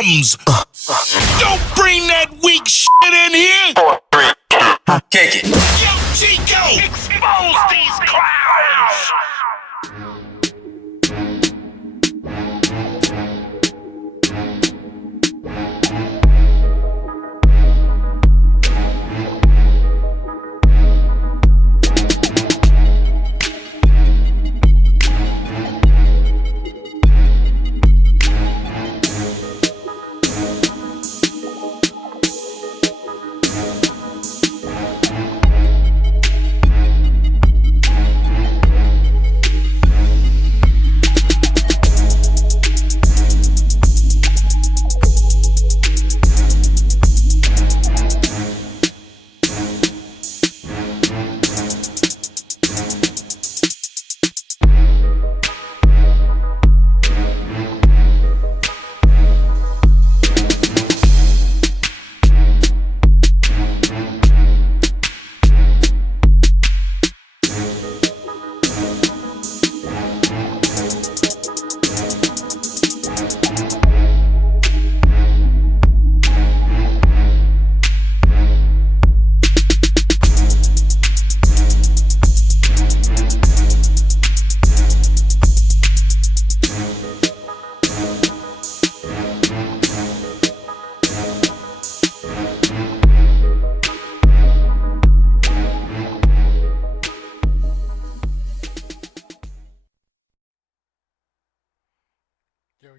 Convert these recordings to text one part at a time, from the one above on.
drums. Don't bring that weak shit in here. 4, 3, 2, kick it. Yo, Chico, Expose these clowns!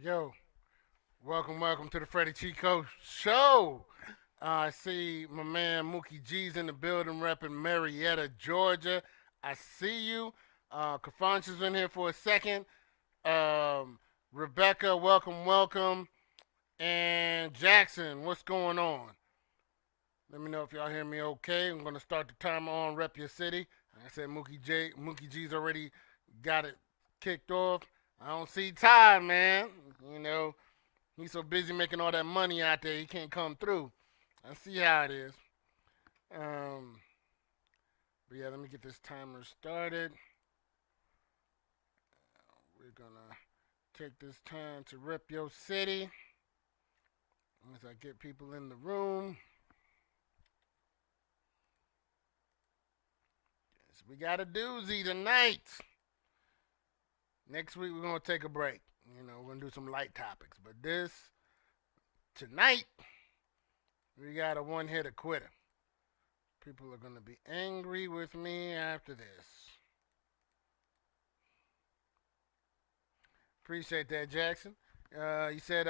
Yo, welcome to the Freddy Chico show. I see my man Mookie G's in the building, repping Marietta, Georgia. I see you. Kafanch is in here for a second. Rebecca, welcome. And Jackson, what's going on? Let me know if y'all hear me okay. I'm going to start the timer on Rep Your City. Like I said, Mookie G's already got it kicked off. I don't see Ty, man. You know, he's so busy making all that money out there, he can't come through. I see how it is. But yeah, let me get this timer started. We're going to take this time to rep your city as I get people in the room. Yes, we got a doozy tonight. Next week, we're going to take a break. You know, we're going to do some light topics. But tonight, we got a one-hitter quitter. People are going to be angry with me after this. Appreciate that, Jackson. You said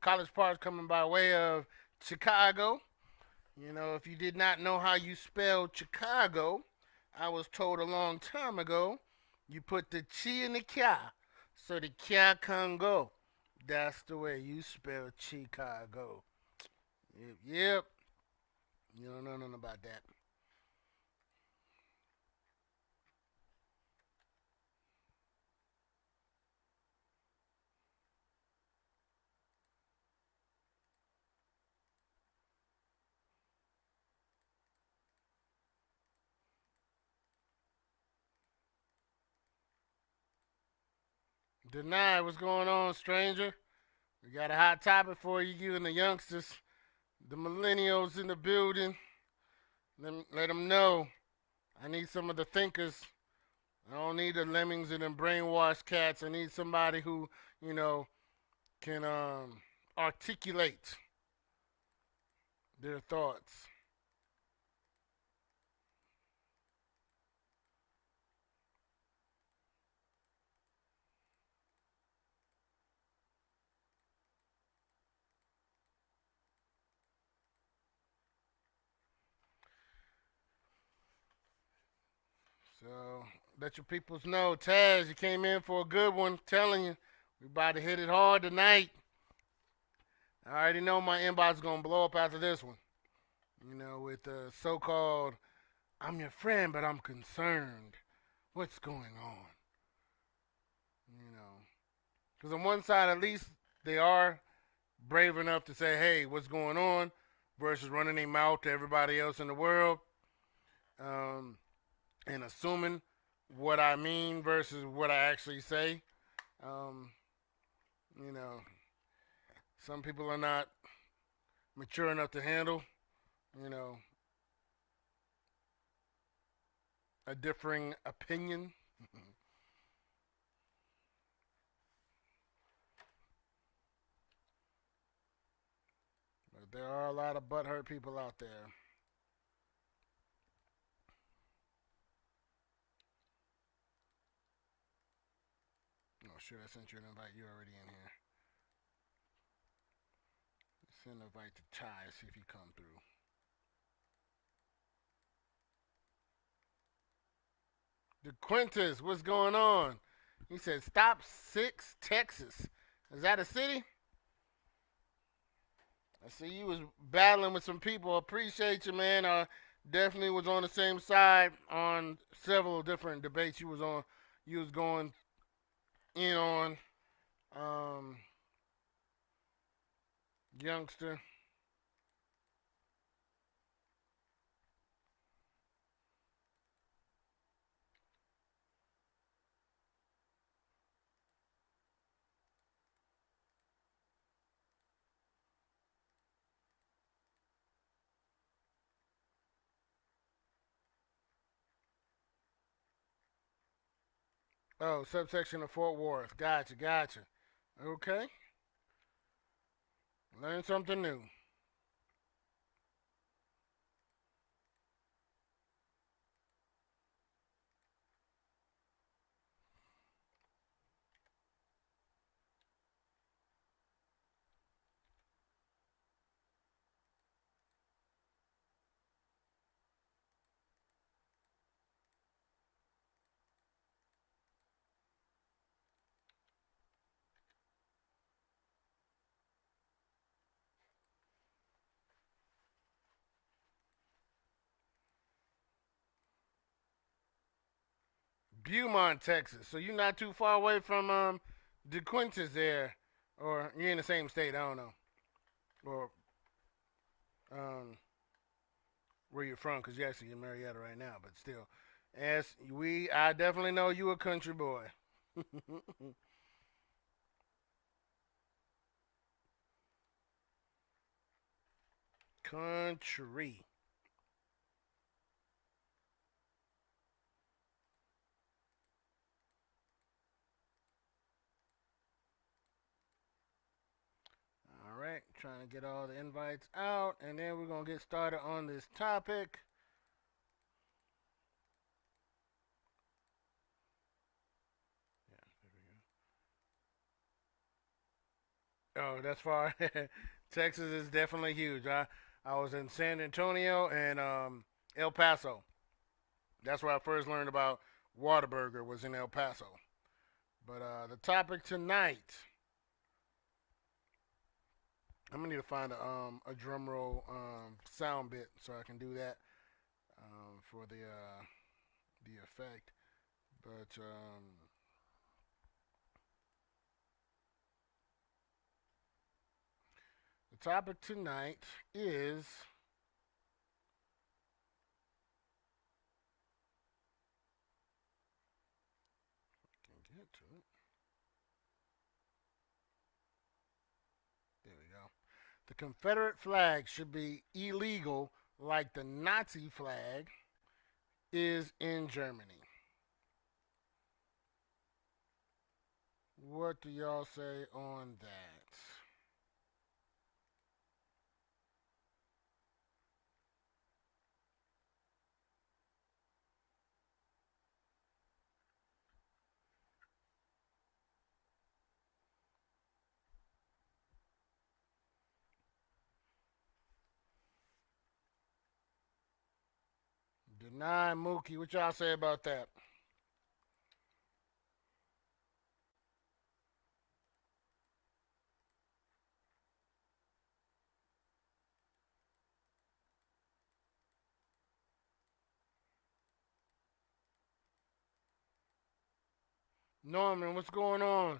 College Park's coming by way of Chicago. You know, if you did not know how you spell Chicago, I was told a long time ago, you put the chi in the kya, so the kya can go. That's the way you spell Chicago. Yep. You don't know nothing about that. Deny, what's going on, stranger? We got a hot topic for you and the youngsters, the millennials in the building. Let them know. I need some of the thinkers. I don't need the lemmings and them brainwashed cats. I need somebody who, you know, can articulate their thoughts. So let your peoples know. Taz, you came in for a good one. Telling you, we about to hit it hard tonight. I already know my inbox is going to blow up after this one. You know, with the so-called, I'm your friend, but I'm concerned. What's going on? You know, because on one side, at least they are brave enough to say, hey, what's going on? Versus running their mouth to everybody else in the world. And assuming what I mean versus what I actually say. You know, some people are not mature enough to handle, you know, a differing opinion. But there are a lot of butthurt people out there. Oh, shit, I sent you an invite. You're already in here. Send an invite to Ty, see if he come through. DeQuintus, what's going on? He said, Stop 6, Texas. Is that a city? I see you was battling with some people. Appreciate you, man. Definitely was on the same side on several different debates you was on. You was going in on. Youngster. Oh, subsection of Fort Worth. Gotcha. Okay. Learn something new. Beaumont, Texas. So you're not too far away from DeQuintus there, or you're in the same state. I don't know, or where you're from, because you're actually in Marietta right now. But still, as I definitely know you a country boy. Country. All right, trying to get all the invites out, and then we're gonna get started on this topic. Oh, that's far. Texas is definitely huge. I was in San Antonio and El Paso. That's where I first learned about Whataburger was in El Paso. But the topic tonight, I'm gonna need to find a drum roll sound bit so I can do that for the effect. But the topic tonight is can get to it. There we go. The Confederate flag should be illegal like the Nazi flag is in Germany. What do y'all say on that? Deny Mookie. What y'all say about that? Norman, what's going on?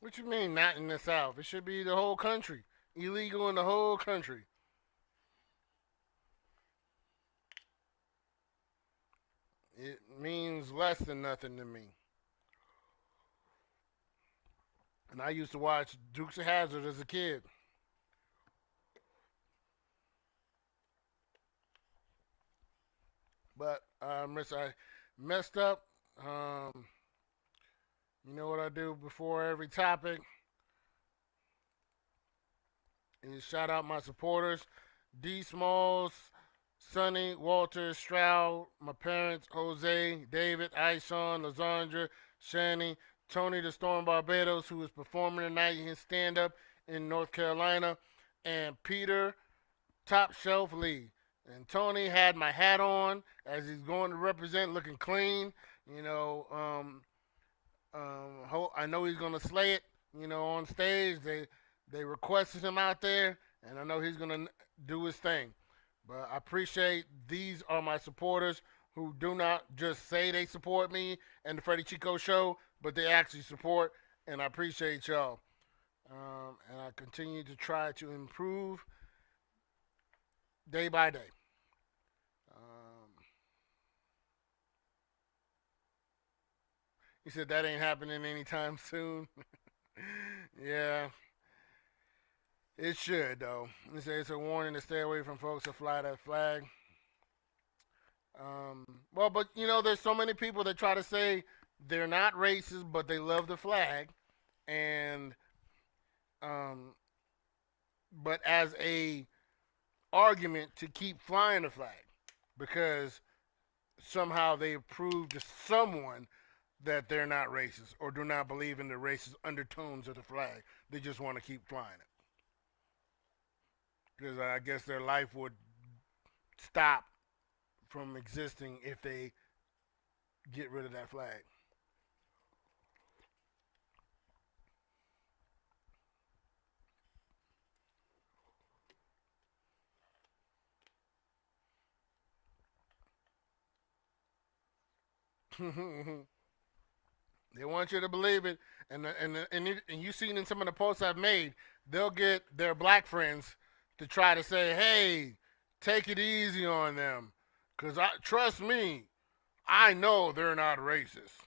What you mean not in the South? It should be the whole country. Illegal in the whole country. It means less than nothing to me. And I used to watch Dukes of Hazzard as a kid. But I messed up. Um, you know what I do before every topic is shout out my supporters: D. Smalls, Sonny, Walter, Stroud, my parents, Jose, David, Aishon, Lazandra, Shani, Tony the Storm Barbados, who is performing tonight in his stand up in North Carolina, and Peter Top Shelf Lee. And Tony had my hat on as he's going to represent, looking clean. You know, I know he's gonna slay it. You know, on stage they requested him out there, and I know he's gonna do his thing. But I appreciate these are my supporters who do not just say they support me and the Freddy Chico show, but they actually support, and I appreciate y'all. And I continue to try to improve day by day. He said that ain't happening anytime soon. Yeah, it should though. He said it's a warning to stay away from folks that fly that flag. Well, but you know, there's so many people that try to say they're not racist, but they love the flag, and um, but as a argument to keep flying the flag because somehow they prove to someone that they're not racist or do not believe in the racist undertones of the flag. They just want to keep flying it because I guess their life would stop from existing if they get rid of that flag. They want you to believe it, and you seen in some of the posts I've made, they'll get their black friends to try to say, "Hey, take it easy on them, cause I trust me, I know they're not racist."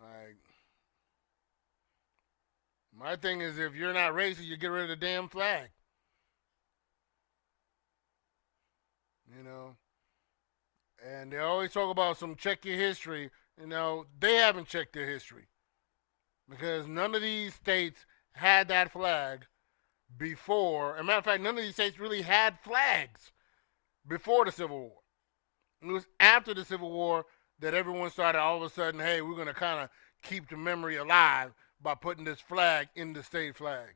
Like my thing is, if you're not racist, you get rid of the damn flag. You know, and they always talk about some check your history. You know, they haven't checked their history because none of these states had that flag before. As a matter of fact, none of these states really had flags before the Civil War. It was after the Civil War that everyone started all of a sudden, hey, we're going to kind of keep the memory alive by putting this flag in the state flag.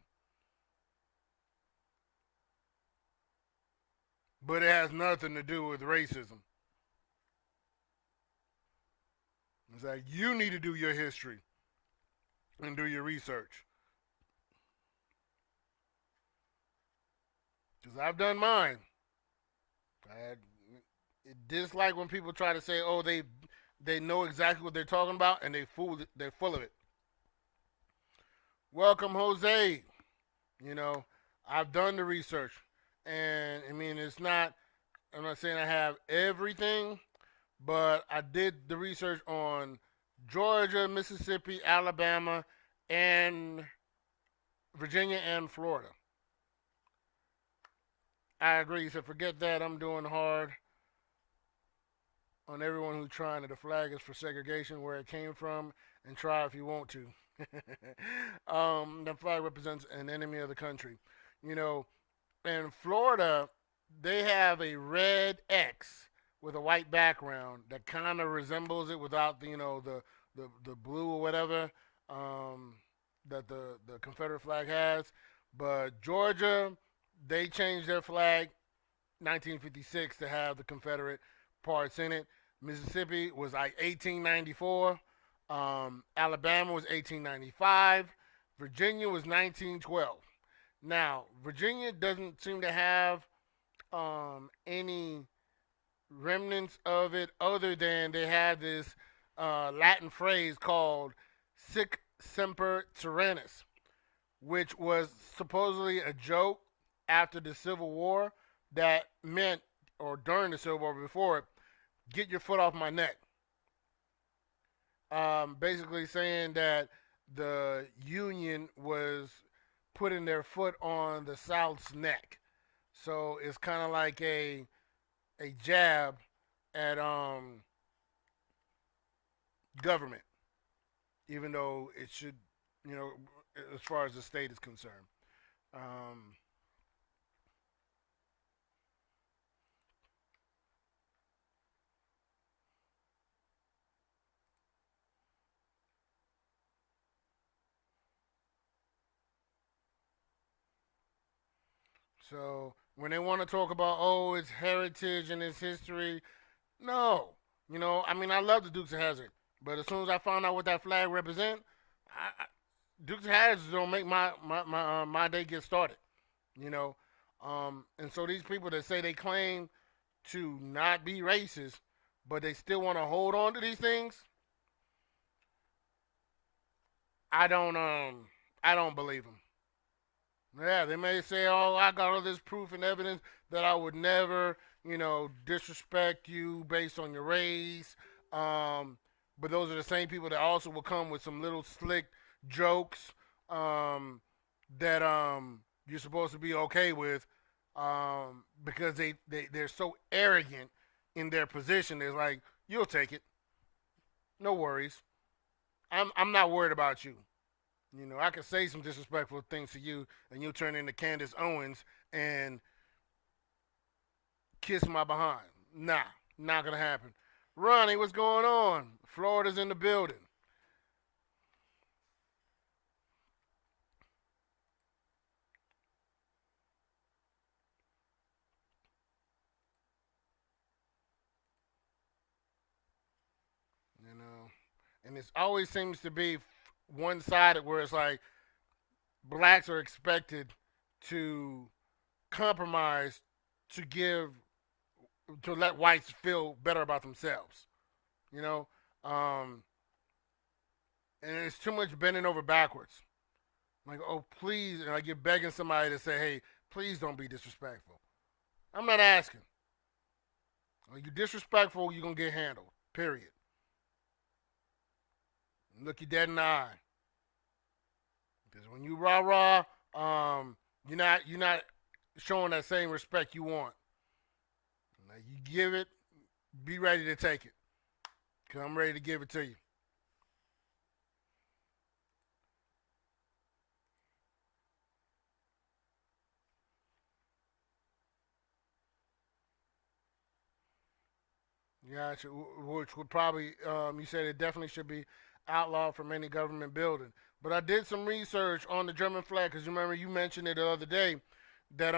But it has nothing to do with racism. It's like you need to do your history and do your research. Because I've done mine. I dislike when people try to say, "Oh, they know exactly what they're talking about," and they're full of it. Welcome, Jose. You know, I've done the research, and I mean, it's not. I'm not saying I have everything, but I did the research on Georgia, Mississippi, Alabama, and Virginia and Florida. I agree. So forget that. I'm doing hard on everyone who's trying to. The flag is for segregation, where it came from, and try if you want to. The flag represents an enemy of the country. You know, in Florida, they have a red X with a white background that kind of resembles it without the, the blue or whatever that the Confederate flag has. But Georgia, they changed their flag 1956 to have the Confederate parts in it. Mississippi was like 1894. Alabama was 1895. Virginia was 1912. Now, Virginia doesn't seem to have any remnants of it other than they have this Latin phrase called Sic Semper Tyrannis, which was supposedly a joke after the Civil War that meant, or during the Civil War before it, get your foot off my neck. Basically saying that the Union was putting their foot on the South's neck. So it's kind of like a jab at government, even though it should, you know, as far as the state is concerned. Um, so when they want to talk about, oh, its heritage and its history, no. You know, I mean, I love the Dukes of Hazzard, but as soon as I found out what that flag represent, Dukes of Hazzard don't make my day get started. You know, and so these people that say they claim to not be racist, but they still want to hold on to these things, I don't believe them. Yeah, they may say, "Oh, I got all this proof and evidence that I would never, disrespect you based on your race." But those are the same people that also will come with some little slick jokes that you're supposed to be okay with because they're so arrogant in their position. They're like, "You'll take it, no worries. I'm not worried about you." You know, I could say some disrespectful things to you, and you'll turn into Candace Owens and kiss my behind. Nah, not gonna happen. Ronnie, what's going on? Florida's in the building. You know, and it always seems to be one-sided, where it's like blacks are expected to compromise to give to let whites feel better about themselves. You know, um, and it's too much bending over backwards. Like, oh please, and like you're begging somebody to say, hey, please don't be disrespectful. I'm not asking. When you're disrespectful, you're gonna get handled. Period. Look you dead in the eye. Because when you rah rah, you're not showing that same respect you want. Now you give it, be ready to take it. Cause I'm ready to give it to you. Gotcha. Which would probably, you said it definitely should be outlawed from any government building. But I did some research on the German flag because you remember you mentioned it the other day that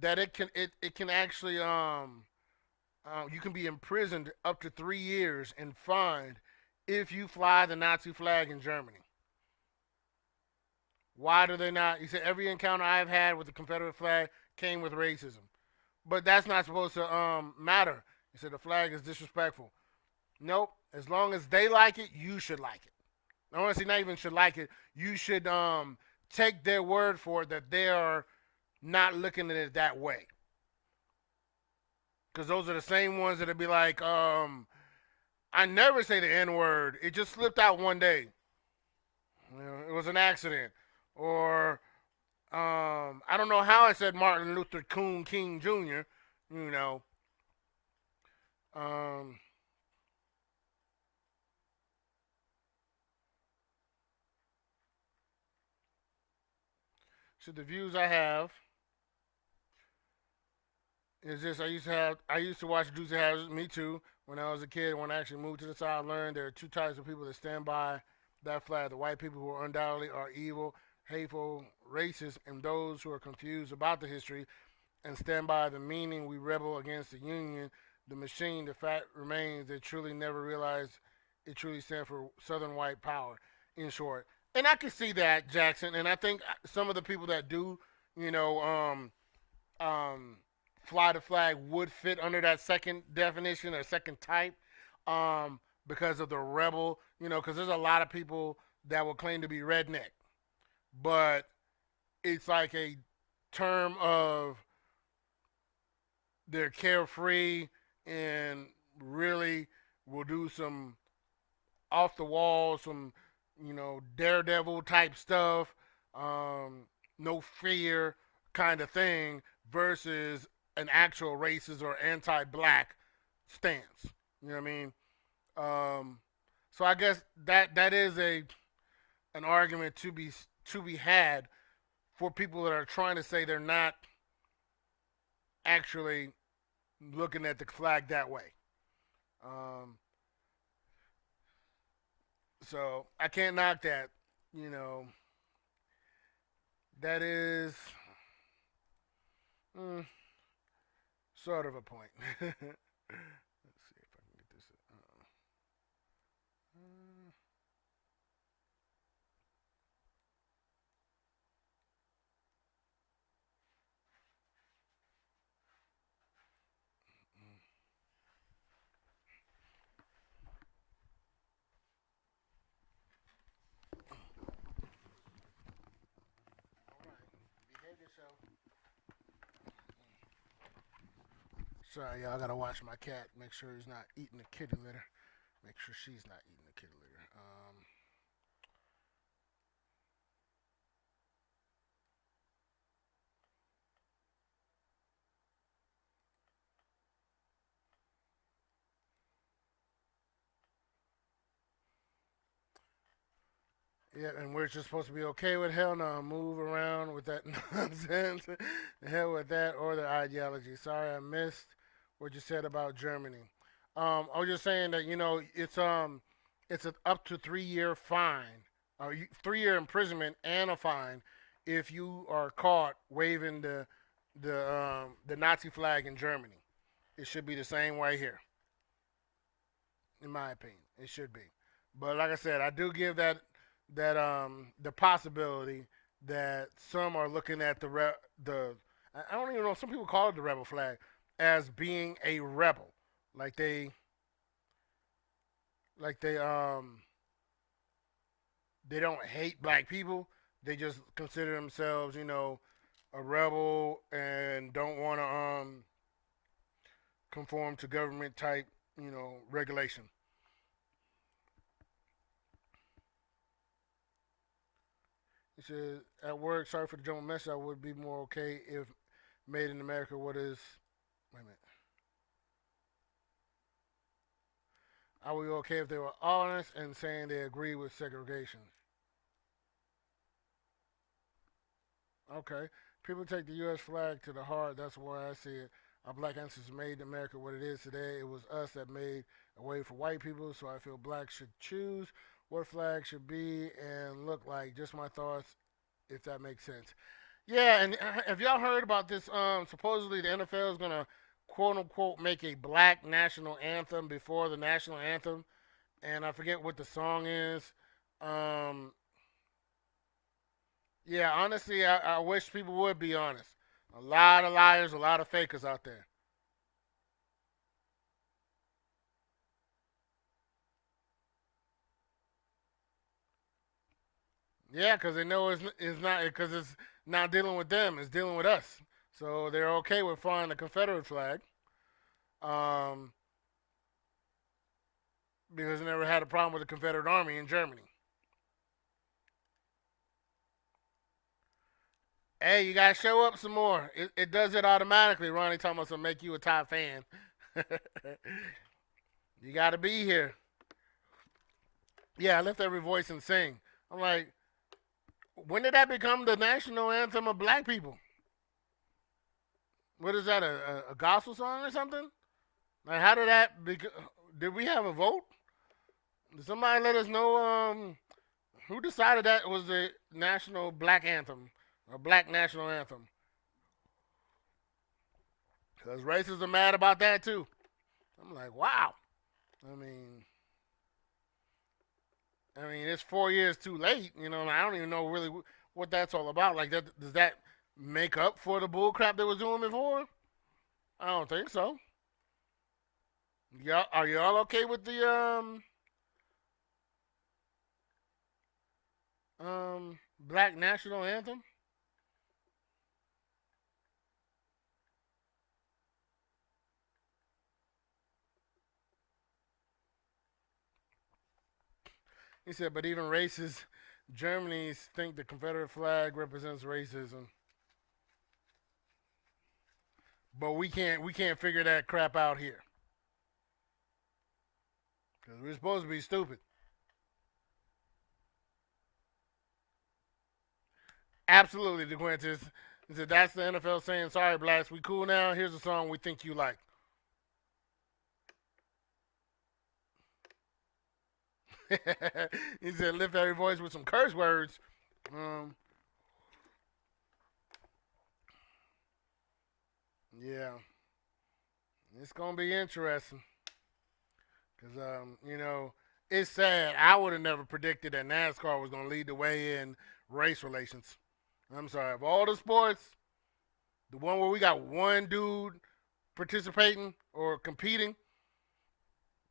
it can actually you can be imprisoned up to 3 years and fined if you fly the Nazi flag in Germany. Why do they not? He said every encounter I've had with the Confederate flag came with racism, but that's not supposed to matter. He said the flag is disrespectful. Nope. As long as they like it, you should like it. Honestly, not even should like it. You should take their word for it that they are not looking at it that way. Because those are the same ones that'll be like, I never say the N word. It just slipped out one day. It was an accident. Or I don't know how I said Martin Luther King Jr. You know. Um, so the views I have is this: I used to watch Dukes of Hazzard. Me too. When I was a kid, when I actually moved to the South, I learned there are two types of people that stand by that flag: the white people who undoubtedly are evil, hateful, racist, and those who are confused about the history and stand by the meaning. We rebel against the Union, the machine. The fact remains they truly never realized it truly stands for Southern white power. In short, and I can see that, Jackson. And I think some of the people that do, you know, um, fly the flag would fit under that second definition or second type, because of the rebel. You know, because there's a lot of people that will claim to be redneck, but it's like a term of they're carefree and really will do some off the wall, some daredevil type stuff, no fear kind of thing, versus an actual racist or anti-black stance. You know what I mean? Um, so I guess that is an argument to be had for people that are trying to say they're not actually looking at the flag that way. Um, so I can't knock that. You know, that is mm, sort of a point. Let's see if I can get this. All right, behave yourself. Sorry, y'all. I gotta watch my cat. Make sure he's not eating the kitty litter. Make sure she's not eating the kitty litter. Yeah, and we're just supposed to be okay with hell no, move around with that nonsense. The hell with that or their ideology. Sorry, I missed what you said about Germany. I was just saying that it's an up to 3 year fine, 3 year imprisonment and a fine if you are caught waving the Nazi flag in Germany. It should be the same way here, in my opinion. It should be. But like I said, I do give that the possibility that some are looking at the I don't even know, some people call it the rebel flag as being a rebel, like they they don't hate black people. They just consider themselves, a rebel and don't want to conform to government type, regulation. He says, at work, sorry for the general message, I would be more okay if made in America. What is, wait a minute. I would be okay if they were honest and saying they agree with segregation. Okay. People take the U.S. flag to the heart. That's why I see it. Our black ancestors made America what it is today. It was us that made a way for white people, so I feel blacks should choose what flag should be and look like. Just my thoughts, if that makes sense. Yeah, and have y'all heard about this? Supposedly the NFL is gonna quote unquote make a black national anthem before the national anthem, and I forget what the song is. Um, yeah, honestly, I wish people would be honest. A lot of liars, a lot of fakers out there. Yeah, because they know it's not because it's not dealing with them; it's dealing with us. So they're okay with flying the Confederate flag, um, because they never had a problem with the Confederate Army in Germany. Hey, you gotta show up some more. It does it automatically. Ronnie Thomas will make you a top fan. You gotta be here. Yeah, I lift every voice and sing. I'm like, when did that become the national anthem of black people? What is that? A gospel song or something? Like, how did that? Did we have a vote? Did somebody let us know? Who decided that was the national black anthem or black national anthem? Because racists are mad about that too. I'm like, wow. I mean, it's 4 years too late. I don't even know really what that's all about. Like, that does that make up for the bullcrap they was doing before? I don't think so. Y'all, are y'all okay with the Black national anthem. He said, but even racist Germany think the Confederate flag represents racism. But we can't figure that crap out here because we're supposed to be stupid. Absolutely, DeQuintus. He said that's the NFL saying, "Sorry, blacks, we cool now. Here's a song we think you like." He said, "Lift every voice with some curse words." Um, yeah, it's gonna be interesting because it's sad. I would have never predicted that NASCAR was gonna lead the way in race relations. I'm sorry. Of all the sports, the one where we got one dude participating or competing,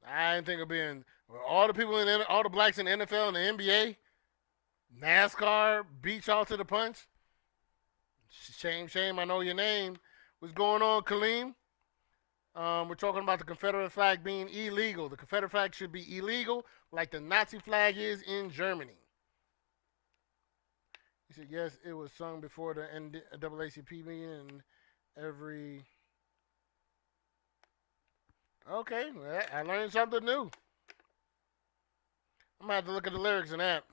I didn't think it'd be in all the people in all the blacks in the NFL and the NBA. NASCAR beat y'all to the punch. Shame, shame. I know your name. What's going on, Kaleem? We're talking about the Confederate flag being illegal. The Confederate flag should be illegal, like the Nazi flag is in Germany. He said, yes, it was sung before the NAACP meeting and every. Okay, well, I learned something new. I'm going to have to look at the lyrics in that.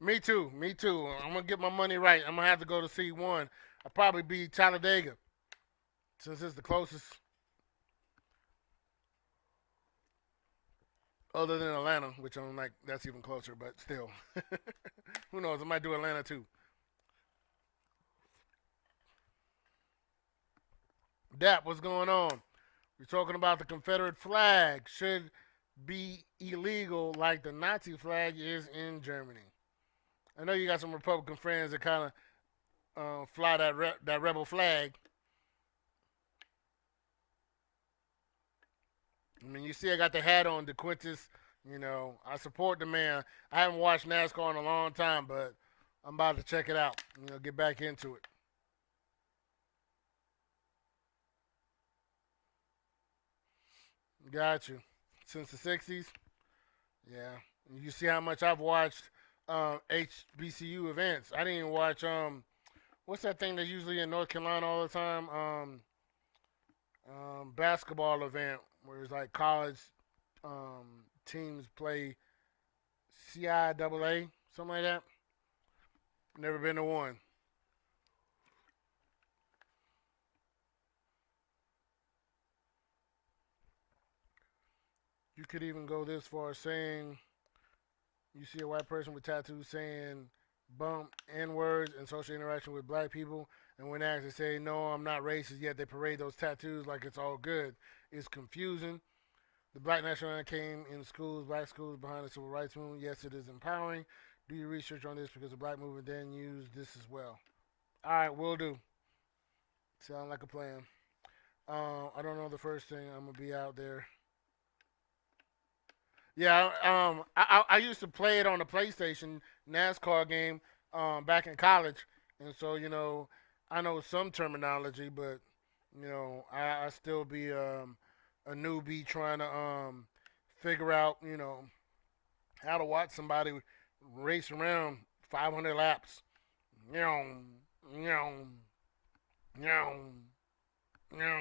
Me too. Me too. I'm gonna get my money right. I'm gonna have to go to see one. I'll probably be Talladega, since it's the closest, other than Atlanta, which I'm like that's even closer. But still, who knows? I might do Atlanta too. Dap, what's going on? We're talking about the Confederate flag should be illegal, like the Nazi flag is in Germany. I know you got some Republican friends that kind of fly that rebel flag. I mean, you see, I got the hat on, DeQuintus. I support the man. I haven't watched NASCAR in a long time, but I'm about to check it out. Get back into it. Got you. Since the '60s, yeah. You see how much I've watched HBCU events. I didn't even watch what's that thing that's usually in North Carolina all the time? Basketball event where it's like college teams play CIAA, something like that. Never been to one. You could even go this far as saying you see a white person with tattoos saying bump N words in social interaction with black people, and when asked, they say, no, I'm not racist, yet they parade those tattoos like it's all good. It's confusing. The Black National Anthem came in schools, black schools behind the Civil Rights Movement. Yes, it is empowering. Do your research on this because the black movement then used this as well. All right, will do. Sound like a plan. I don't know the first thing. I'm gonna be out there. Yeah, I used to play it on the PlayStation NASCAR game back in college, and so I know some terminology, but I still be a newbie trying to figure out how to watch somebody race around 500 laps. Meow, meow, meow, meow.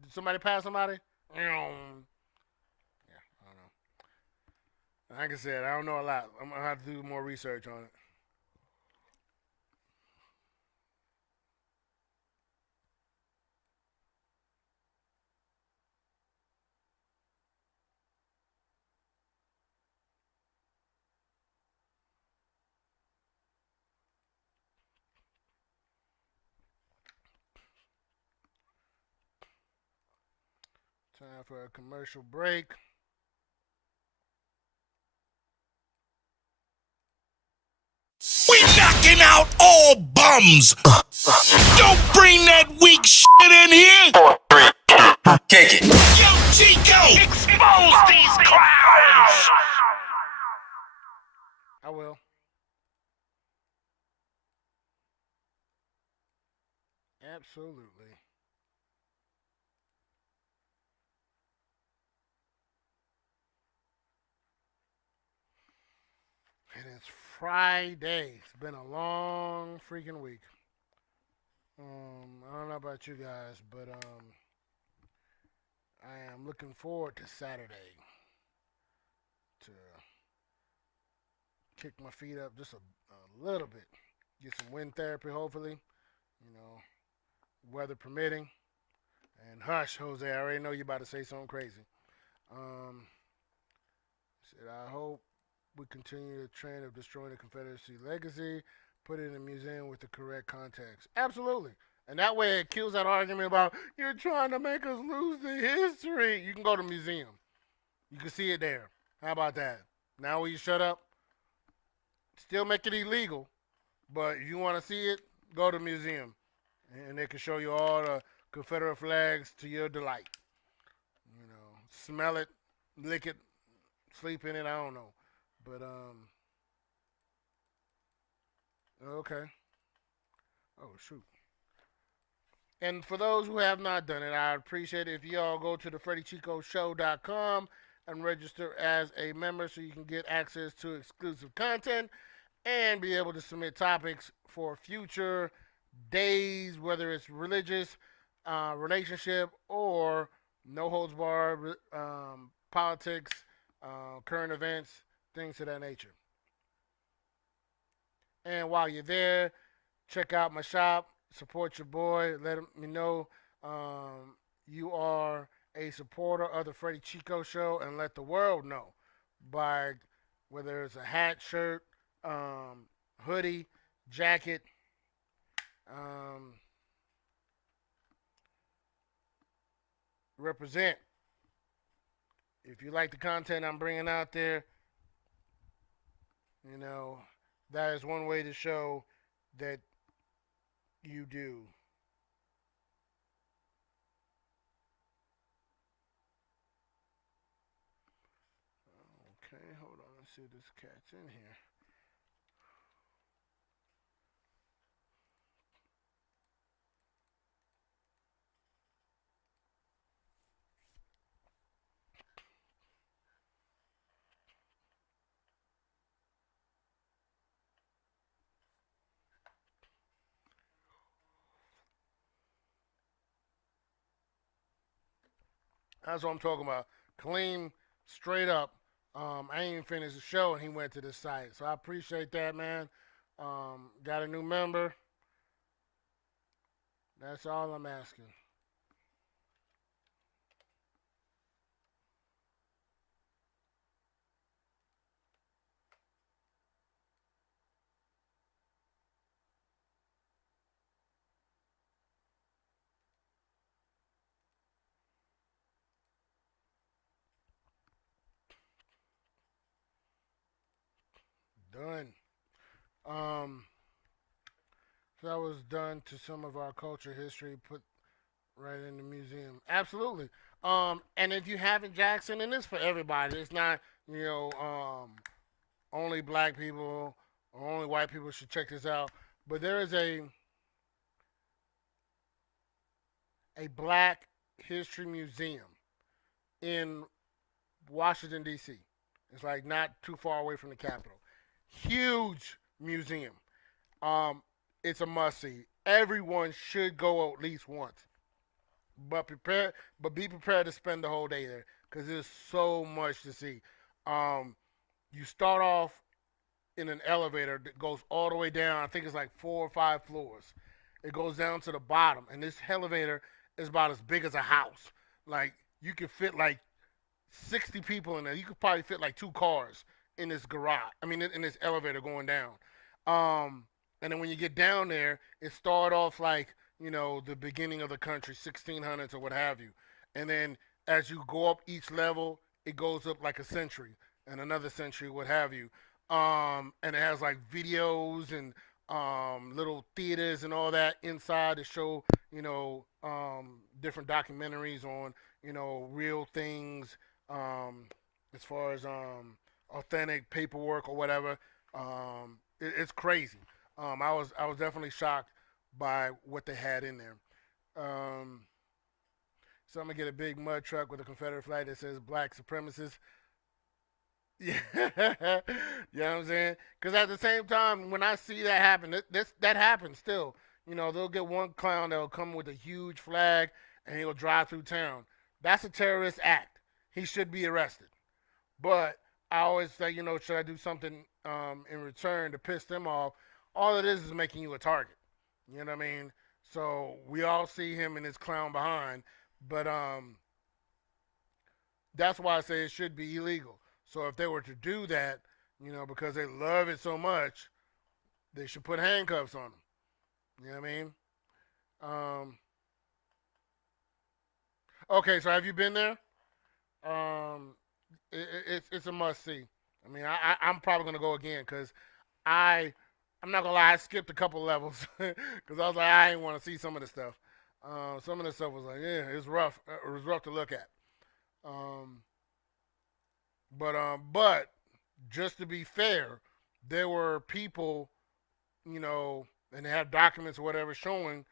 Did somebody pass somebody? Meow. Yeah, I don't know. Like I said, I don't know a lot. I'm gonna have to do more research on it. Time for a commercial break. We knocking out all bums. Don't bring that weak shit in here. 4, 3, 2, kick it. Yo, Chico. Expose these clowns! I will. Absolutely. And it's Friday. It's been a long freaking week. I don't know about you guys, but I am looking forward to Saturday to kick my feet up just a little bit, get some wind therapy, hopefully. You know, weather permitting. And hush, Jose, I already know you're about to say something crazy. Um, said I hope we continue the trend of destroying the Confederacy legacy, put it in a museum with the correct context. Absolutely. And that way it kills that argument about you're trying to make us lose the history. You can go to the museum. You can see it there. How about that? Now will you shut up? Still make it illegal, but if you want to see it, go to the museum. And they can show you all the Confederate flags to your delight. You know, smell it, lick it, sleep in it, I don't know. But okay. Oh shoot. And for those who have not done it, I'd appreciate it if you all go to the FreddyChicoShow.com and register as a member so you can get access to exclusive content and be able to submit topics for future days, whether it's religious, relationship, or no holds barred, politics, current events, things of that nature. And while you're there, check out my shop, support your boy, let me know you are a supporter of the Freddy Chico Show, and let the world know by whether it's a hat, shirt, hoodie, jacket, represent. If you like the content I'm bringing out there, you know, that is one way to show that you do. Okay, hold on. Let's see if this cat's in here. That's what I'm talking about. Clean, straight up. I ain't even finished the show and he went to the site. So I appreciate that, man. Got a new member. That's all I'm asking. Done. Um, so that was done to some of our culture history, put right in the museum. Absolutely. And if you haven't, Jackson, and it's for everybody. It's not, only black people or only white people should check this out. But there is a black history museum in Washington D.C. It's like not too far away from the Capitol. Huge museum. It's a must see. Everyone should go at least once. But be prepared to spend the whole day there because there's so much to see. You start off in an elevator that goes all the way down. I think it's like 4 or 5 floors. It goes down to the bottom, and this elevator is about as big as a house. Like you could fit like 60 people in there. You could probably fit like 2 cars in this garage. I mean, in this elevator going down. And then when you get down there, it started off like the beginning of the country, 1600s or what have you. And then as you go up each level, it goes up like a century and another century, what have you. And it has like videos and little theaters and all that inside to show, different documentaries on, real things, as far as authentic paperwork or whatever. It's crazy. I was definitely shocked by what they had in there. Um, so I'm gonna get a big mud truck with a Confederate flag that says "Black Supremacists." Yeah, you know what I'm saying? Because at the same time, when I see that happen, that happens still. They'll get one clown that'll come with a huge flag and he'll drive through town. That's a terrorist act. He should be arrested. But I always say, should I do something in return to piss them off? All it is making you a target. You know what I mean? So we all see him and his clown behind, but that's why I say it should be illegal. So if they were to do that, because they love it so much, they should put handcuffs on them. You know what I mean? Um, okay, so have you been there? Um, it's a must see. I mean, I'm probably gonna go again because I I'm not gonna lie, I skipped a couple levels because I was like I didn't want to see some of the stuff. Some of the stuff was like it's rough. It was rough to look at. Um, but just to be fair, there were people, and they have documents or whatever showing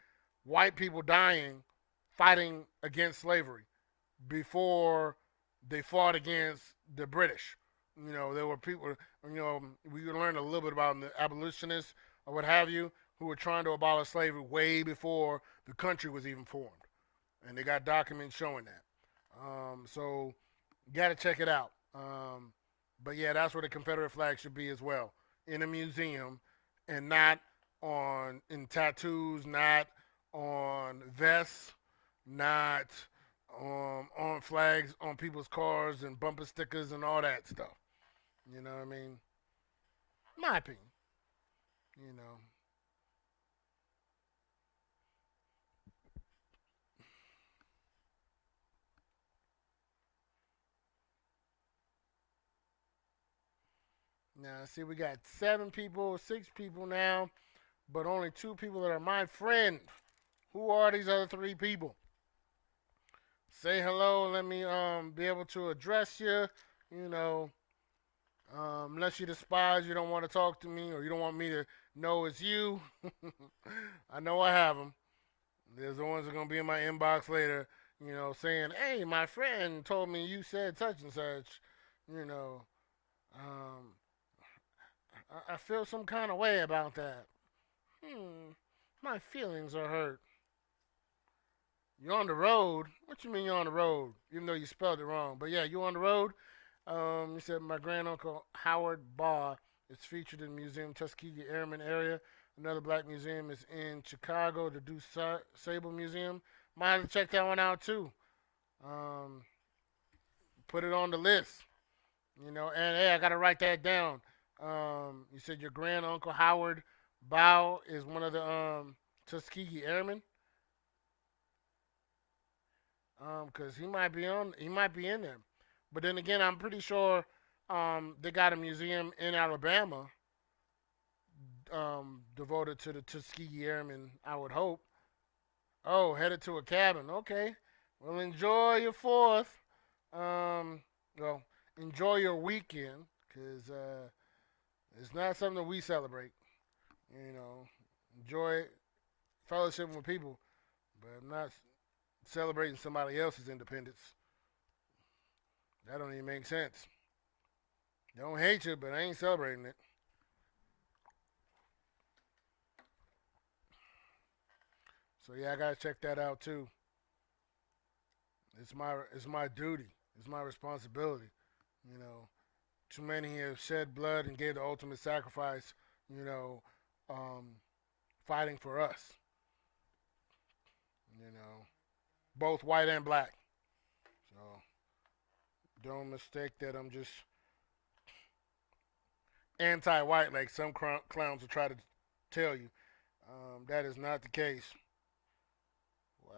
white people dying fighting against slavery before they fought against the British. There were people, we learned a little bit about the abolitionists or what have you, who were trying to abolish slavery way before the country was even formed. And they got documents showing that. So you got to check it out. But yeah, that's where the Confederate flag should be as well, in a museum, and not in tattoos, not on vests, not on flags on people's cars and bumper stickers and all that stuff. You know what I mean? My opinion. You know. Now, see, we got 7 people, 6 people now, but only 2 people that are my friend. Who are these other 3 people? Say hello. Let me be able to address you. You know, unless you despise, you don't want to talk to me, or you don't want me to know it's you. I know I have them. There's the ones that are gonna be in my inbox later. Saying, "Hey, my friend told me you said such and such." You know, um, I feel some kind of way about that. My feelings are hurt. You're on the road. What you mean you're on the road? Even though you spelled it wrong. But yeah, you on the road. You said my granduncle Howard Barr is featured in the museum Tuskegee Airmen area. Another black museum is in Chicago, the Deuce Sable Museum. Might have to check that one out too. Um, put it on the list. And hey, I gotta write that down. You said your granduncle Howard Bow is one of the Tuskegee Airmen. Because he might be in there. But then again, I'm pretty sure they got a museum in Alabama devoted to the Tuskegee Airmen. I would hope. Oh, headed to a cabin. Okay. Well, enjoy your fourth. Um, well, enjoy your weekend, because it's not something we celebrate. Enjoy fellowship with people, but I'm not celebrating somebody else's independence. That don't even make sense. I don't hate you, but I ain't celebrating it. So yeah, I gotta check that out too. It's my duty. It's my responsibility. You know, too many have shed blood and gave the ultimate sacrifice. You know, um, fighting for us. Both white and black. So don't mistake that I'm just anti-white like some clowns will try to tell you. That is not the case. Wow.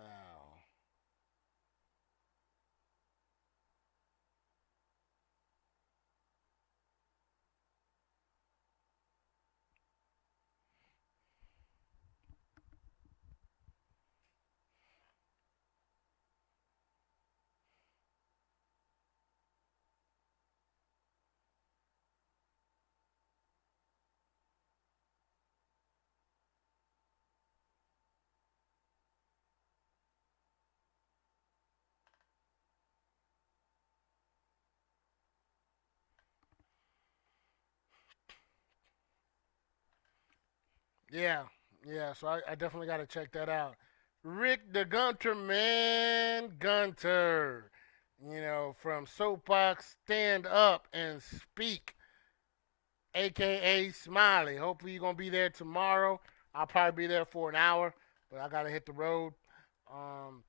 Yeah, yeah. So I definitely got to check that out. Rick the Gunter, man, Gunter. You know, from Soapbox Stand Up and Speak, aka Smiley. Hopefully you're gonna be there tomorrow. I'll probably be there for an hour, but I gotta hit the road. Um,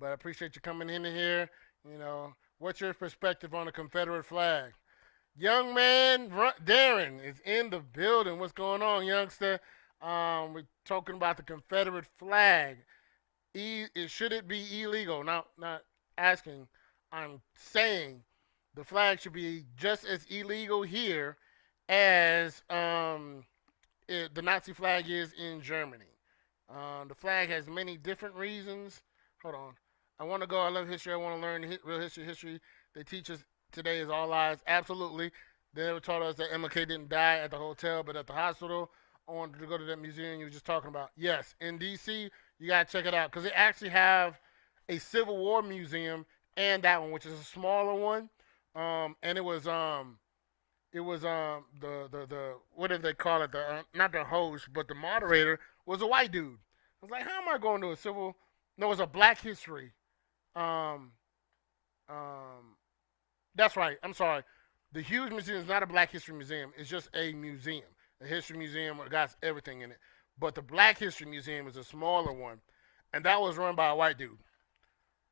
but I appreciate you coming in here. You know, what's your perspective on the Confederate flag? Young man, Darren is in the building. What's going on, youngster? We're talking about the Confederate flag. Should it be illegal? Not asking. I'm saying the flag should be just as illegal here as the Nazi flag is in Germany. The flag has many different reasons. Hold on. I want to go. I love history. I want to learn real history. History they teach us today is all lies. Absolutely. They never taught us that MLK didn't die at the hotel, but at the hospital. I wanted to go to that museum you were just talking about. Yes, in D.C., you got to check it out because they actually have a Civil War museum and that one, which is a smaller one. And it was the what did they call it? The not the host, but the moderator was a white dude. I was like, how am I going to a civil? No, it was a Black History. Um, um, that's right. I'm sorry. The huge museum is not a Black History museum. It's just a museum, a history museum that got everything in it. But the Black History Museum is a smaller one, and that was run by a white dude.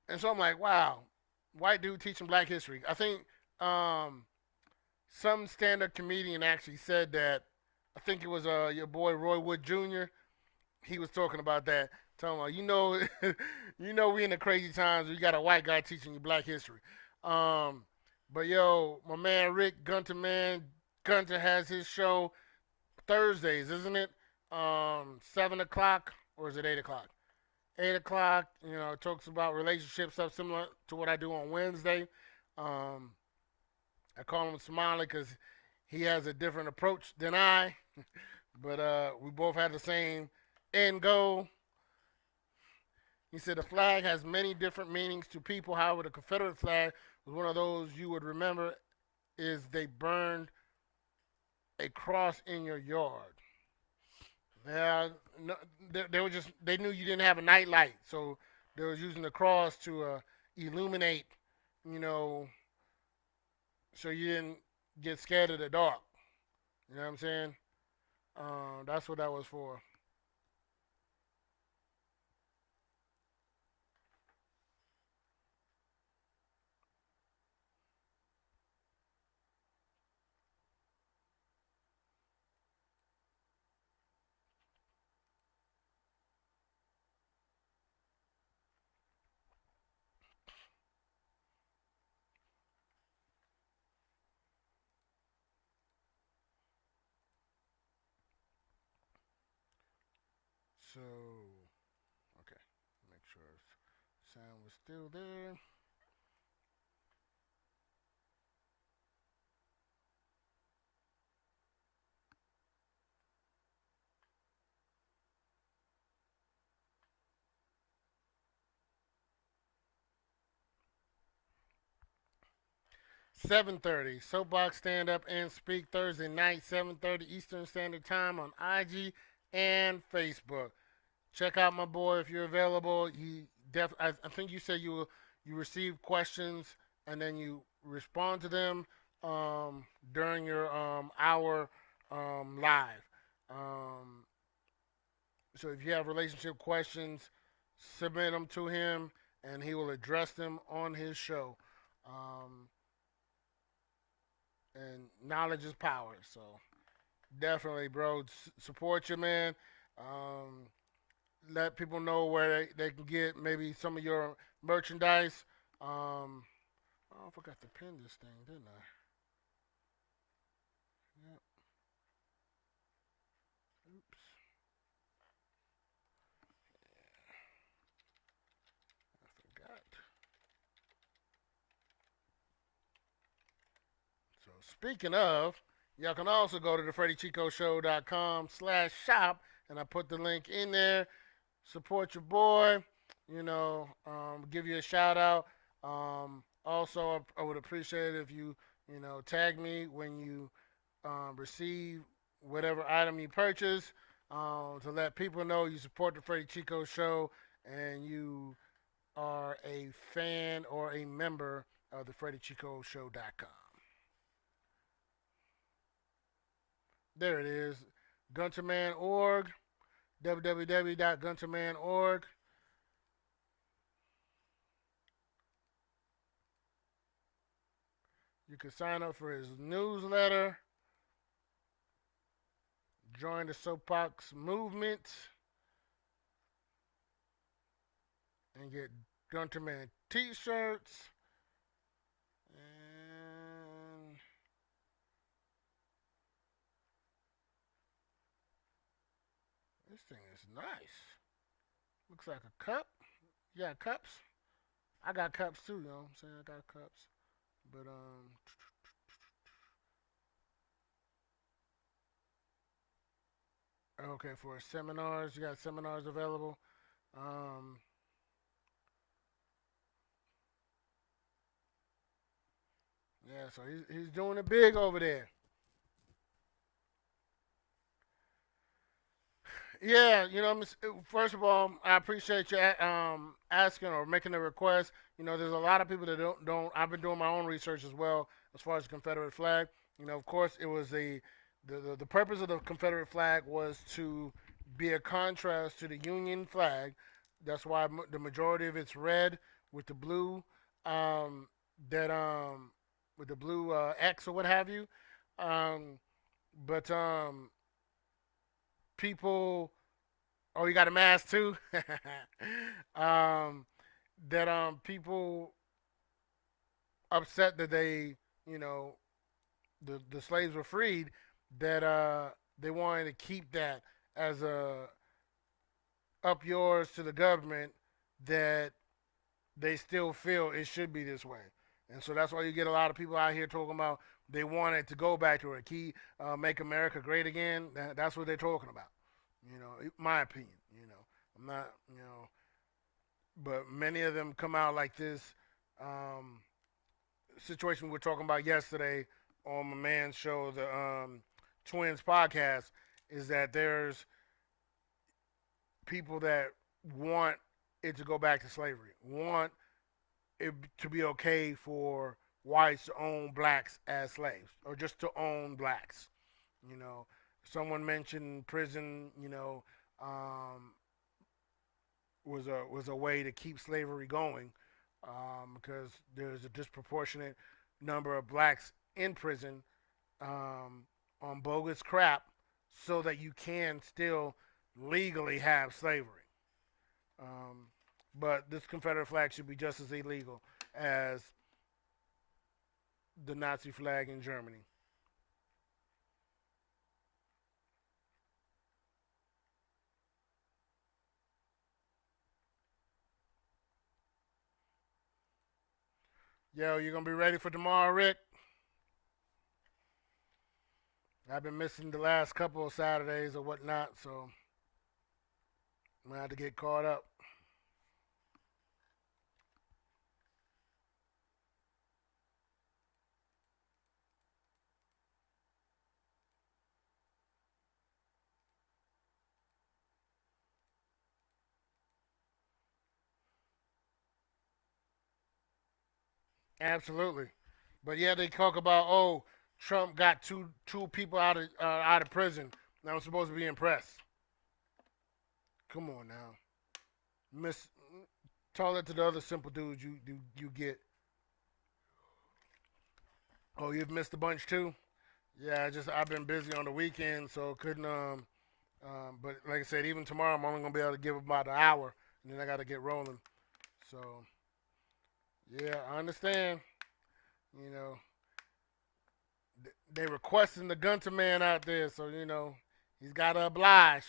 And so I'm like, wow, white dude teaching Black history. I think some stand-up comedian actually said that. I think it was your boy Roy Wood Jr. He was talking about that, talking about you know we in the crazy times. We got a white guy teaching you Black history. Um, but yo, my man Rick Gunter, man, Gunter has his show Thursdays, isn't it? 7 o'clock or is it 8 o'clock? 8 o'clock. You know, talks about relationship stuff similar to what I do on Wednesday. Um, I call him Smiley because he has a different approach than I, but we both have the same end goal. He said the flag has many different meanings to people. However, the Confederate flag was one of those you would remember is they burned a cross in your yard. Yeah, no, they were just they knew you didn't have a night light, so they was using the cross to illuminate, you know, so you didn't get scared of the dark. You know what I'm saying? That's what that was for. So, okay, make sure sound was still there. 7:30 Soapbox Stand Up and Speak Thursday night, 7:30 Eastern Standard Time on IG and Facebook. Check out my boy if you're available. I think you said you receive questions and then you respond to them during your hour live. Um, so if you have relationship questions, submit them to him and he will address them on his show. Um, and knowledge is power. So definitely, bro, support your man. Um, let people know where they can get maybe some of your merchandise. Um, oh, I forgot to pin this thing, didn't I? Yep. Oops. I forgot. So speaking of, y'all can also go to the FreddyChicoShow.com/shop, and I put the link in there. Support your boy. You know, give you a shout out. Also, I would appreciate it if you know, tag me when you receive whatever item you purchase. to let people know you support the Freddy Chico show and you are a fan or a member of the FreddyChicoShow.com. There it is. GunterMan.org, www.gunterman.org. You can sign up for his newsletter, join the Soapbox movement, and get Gunterman t-shirts. And this thing is nice. Looks like a cup. You got cups? I got cups too, you know what I'm saying? I got cups. But okay, for seminars, you got seminars available. Um yeah, so he's doing it big over there. Yeah, first of all, I appreciate you asking or making a request. There's a lot of people that don't. I've been doing my own research as well as far as the Confederate flag. Of course, it was the purpose of the Confederate flag was to be a contrast to the Union flag. That's why the majority of it's red with the blue, um, that with the blue X or what have you. Um, but people. Oh, you got a mask too. um, that people upset that you know, the slaves were freed. That they wanted to keep that as a up yours to the government. That they still feel it should be this way. And so that's why you get a lot of people out here talking about they want it to go back to a key, make America great again. That's what they're talking about. My opinion. I'm not, but many of them come out like this um, situation we were talking about yesterday on my man's show, the Twins podcast, is that there's people that want it to go back to slavery, want it to be okay for whites to own blacks as slaves or just to own blacks. You know, someone mentioned prison. Was a way to keep slavery going because there's a disproportionate number of blacks in prison on bogus crap, so that you can still legally have slavery. Um, but this Confederate flag should be just as illegal as the Nazi flag in Germany. Yo, you gonna be ready for tomorrow, Rick? I've been missing the last couple of Saturdays or whatnot, so I'm gonna have to get caught up. Absolutely. But yeah, they talk about, oh, Trump got two people out of prison. Now I'm supposed to be impressed. Come on now, Miss. Tell that to the other simple dudes you get. Oh, you've missed a bunch too. Yeah, I've been busy on the weekend, so couldn't But like I said, even tomorrow I'm only gonna be able to give about an hour, and then I got to get rolling. So yeah, I understand. You know, they requesting the Gunter man out there, so he's got to oblige.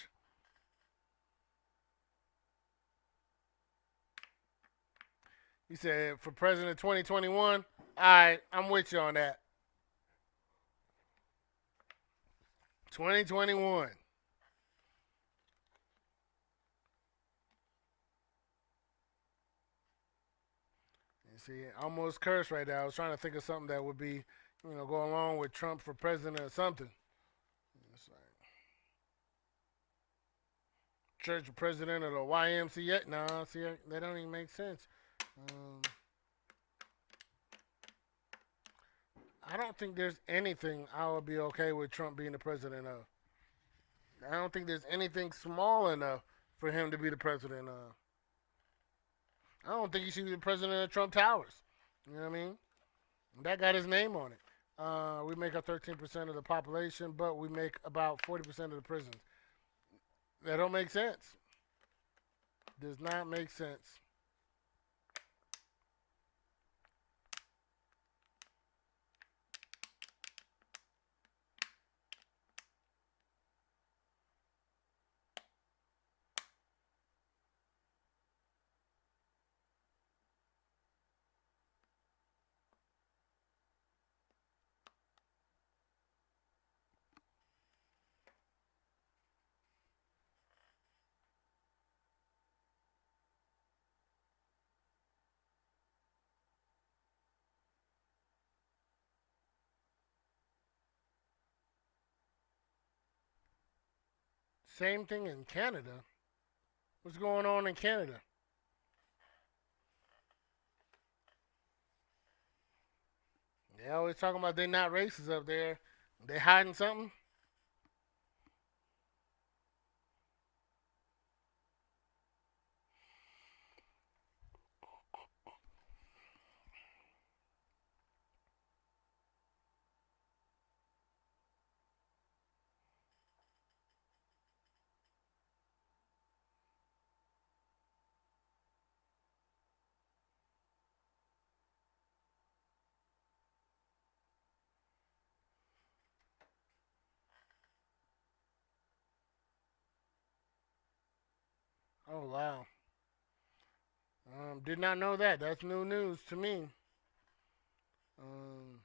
He said for President 2021. All right, I'm with you on that. 2021. You see, I almost cursed right now. I was trying to think of something that would be, go along with Trump for president or something. church president of the YMCA. Nah, see, that don't even make sense. I don't think there's anything I would be okay with Trump being the president of. I don't think there's anything small enough for him to be the president of. I don't think he should be the president of Trump Towers. You know what I mean? That got his name on it. We make up 13% of the population, but we make about 40% of the prisons. That don't make sense. Does not make sense. Same thing in Canada. What's going on in Canada? They always talking about they not racist up there. They hiding something? Oh wow. Did not know that. That's new news to me. Um,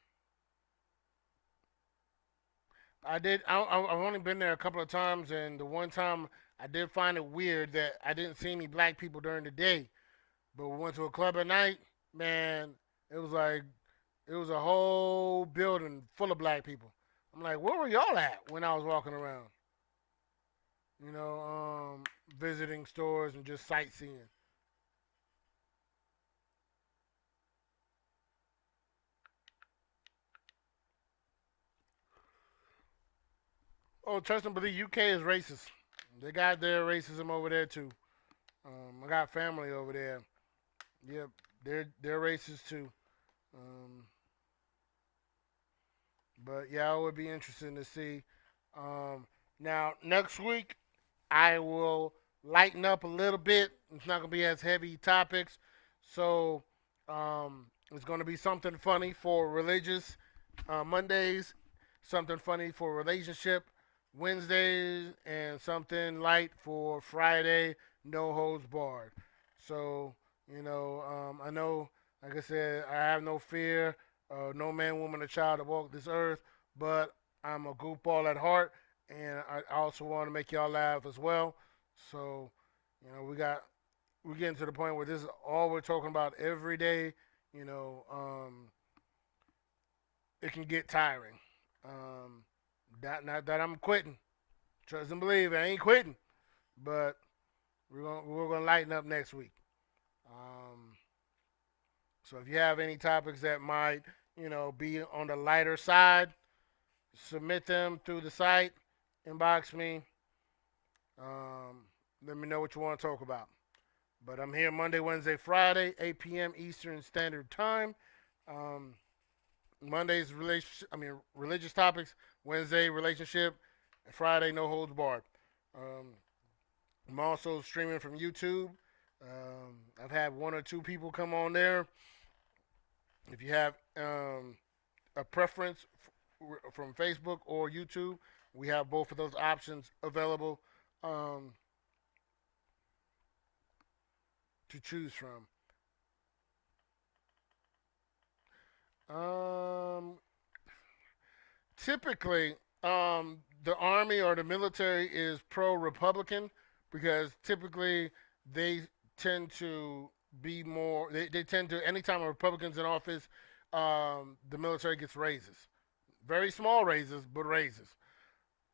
I did. I've only been there a couple of times, and the one time I did find it weird that I didn't see any black people during the day. But we went to a club at night. Man, it was like it was a whole building full of black people. I'm like, where were y'all at when I was walking around? You know, visiting stores and just sightseeing. Oh, trust and believe, UK is racist. They got their racism over there too. I got family over there. Yep, they're racist too. Um, but yeah, it would be interesting to see. Now next week, I will lighten up a little bit. It's not gonna be as heavy topics, so it's gonna be something funny for religious Mondays, something funny for relationship Wednesdays, and something light for Friday. No holds barred. So I know, like I said, I have no fear, no man, woman, or child to walk this earth, but I'm a goofball at heart, and I also want to make y'all laugh as well. So, we're getting to the point where this is all we're talking about every day. You know, it can get tiring. That not that I'm quitting. Trust and believe, I ain't quitting. But we're gonna lighten up next week. Um, so if you have any topics that might be on the lighter side, submit them through the site. Inbox me. Um, Let me know what you want to talk about. But I'm here Monday, Wednesday, Friday, 8 p.m. Eastern Standard Time. Um, Monday's religious topics. Wednesday, relationship. Friday, no holds barred. Um, I'm also streaming from YouTube. I've had one or two people come on there. If you have a preference from Facebook or YouTube, we have both of those options available to choose from. Typically, the army or the military is pro-Republican because typically they tend to be more. They tend to anytime a Republican's in office, the military gets raises, very small raises, but raises.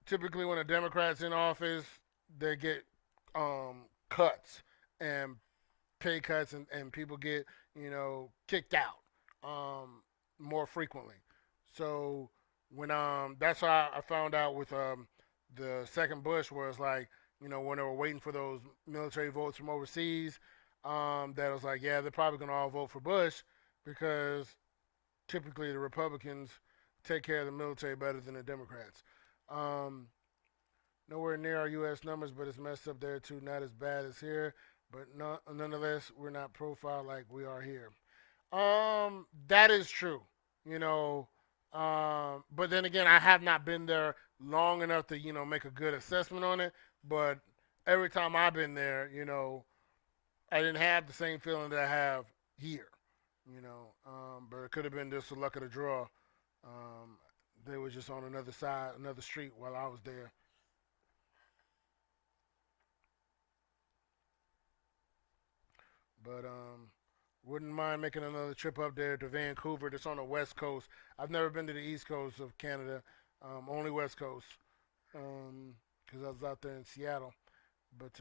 Typically, when a Democrat's in office, they get cuts and pay cuts, and people get kicked out more frequently. So when that's how I found out with the second Bush, where it's like when they were waiting for those military votes from overseas, that was like, yeah, they're probably gonna all vote for Bush because typically the Republicans take care of the military better than the Democrats. Um, Nowhere near our U.S. numbers, but it's messed up there too. Not as bad as here, but nonetheless, we're not profiled like we are here. That is true. You know, but then again, I have not been there long enough to make a good assessment on it. But every time I've been there, I didn't have the same feeling that I have here. But it could have been just the luck of the draw. They were just on another side, another street while I was there. But wouldn't mind making another trip up there to Vancouver. That's on the West Coast. I've never been to the East Coast of Canada. Only West Coast. Because I was out there in Seattle. But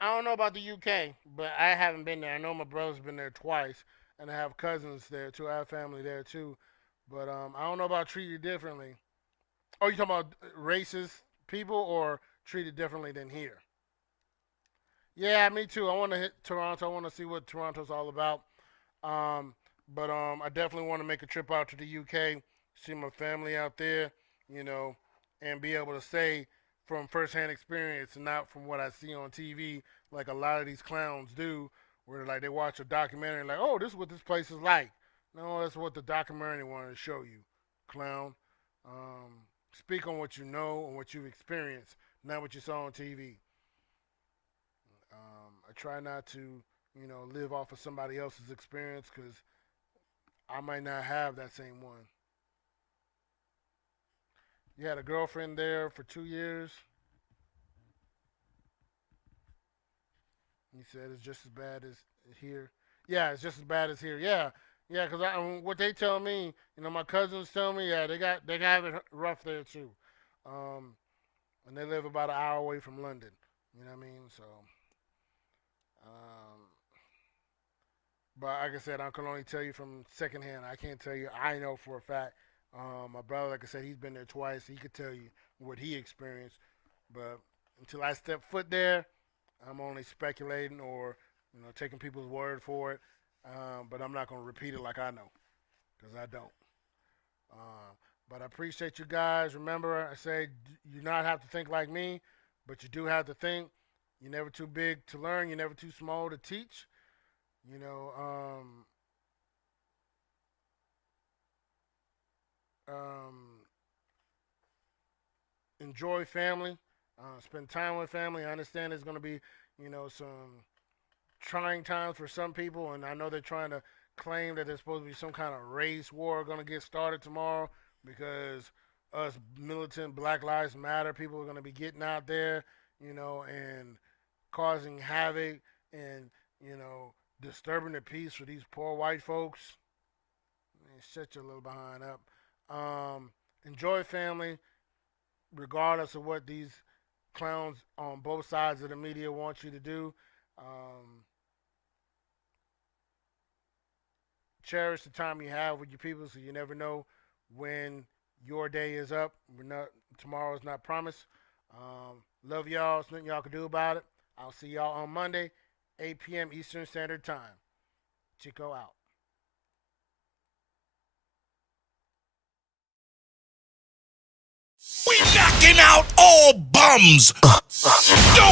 I don't know about the UK, but I haven't been there. I know my brother's been there twice, and I have cousins there too. I have family there too. But I don't know about treated differently. Oh, you talking about racist people or treated differently than here? Yeah, me too. I want to hit Toronto. I want to see what Toronto's all about. Um, but I definitely want to make a trip out to the UK, see my family out there, you know, and be able to say from firsthand experience and not from what I see on TV, like a lot of these clowns do, where like they watch a documentary and like, oh, this is what this place is like. No, that's what the documentary wanted to show you, clown. Speak on what you know and what you've experienced, not what you saw on TV. I try not to, live off of somebody else's experience because I might not have that same one. You had a girlfriend there for 2 years. You said it's just as bad as here. Yeah, it's just as bad as here. Yeah, yeah. Because what they tell me, my cousins tell me, yeah, they have it rough there too, um, and they live about an hour away from London. You know what I mean? So, um, but like I said, I can only tell you from secondhand. I can't tell you. I know for a fact. My brother, like I said, he's been there twice. He could tell you what he experienced. But until I step foot there, I'm only speculating or taking people's word for it. But I'm not going to repeat it like I know because I don't. But I appreciate you guys. Remember, I say you not have to think like me, but you do have to think. You're never too big to learn. You're never too small to teach. You know, enjoy family. Spend time with family. I understand there's going to be, some trying times for some people, and I know they're trying to claim that there's supposed to be some kind of race war going to get started tomorrow because us militant Black Lives Matter people are going to be getting out there, and causing havoc and disturbing the peace for these poor white folks. Man, shut your little behind up. Enjoy family, regardless of what these clowns on both sides of the media want you to do. Um, Cherish the time you have with your people, so you never know when your day is up. Tomorrow is not promised. Love y'all. There's nothing y'all can do about it. I'll see y'all on Monday, 8 p.m. Eastern Standard Time. Chico out. We knocking out all bums. Don't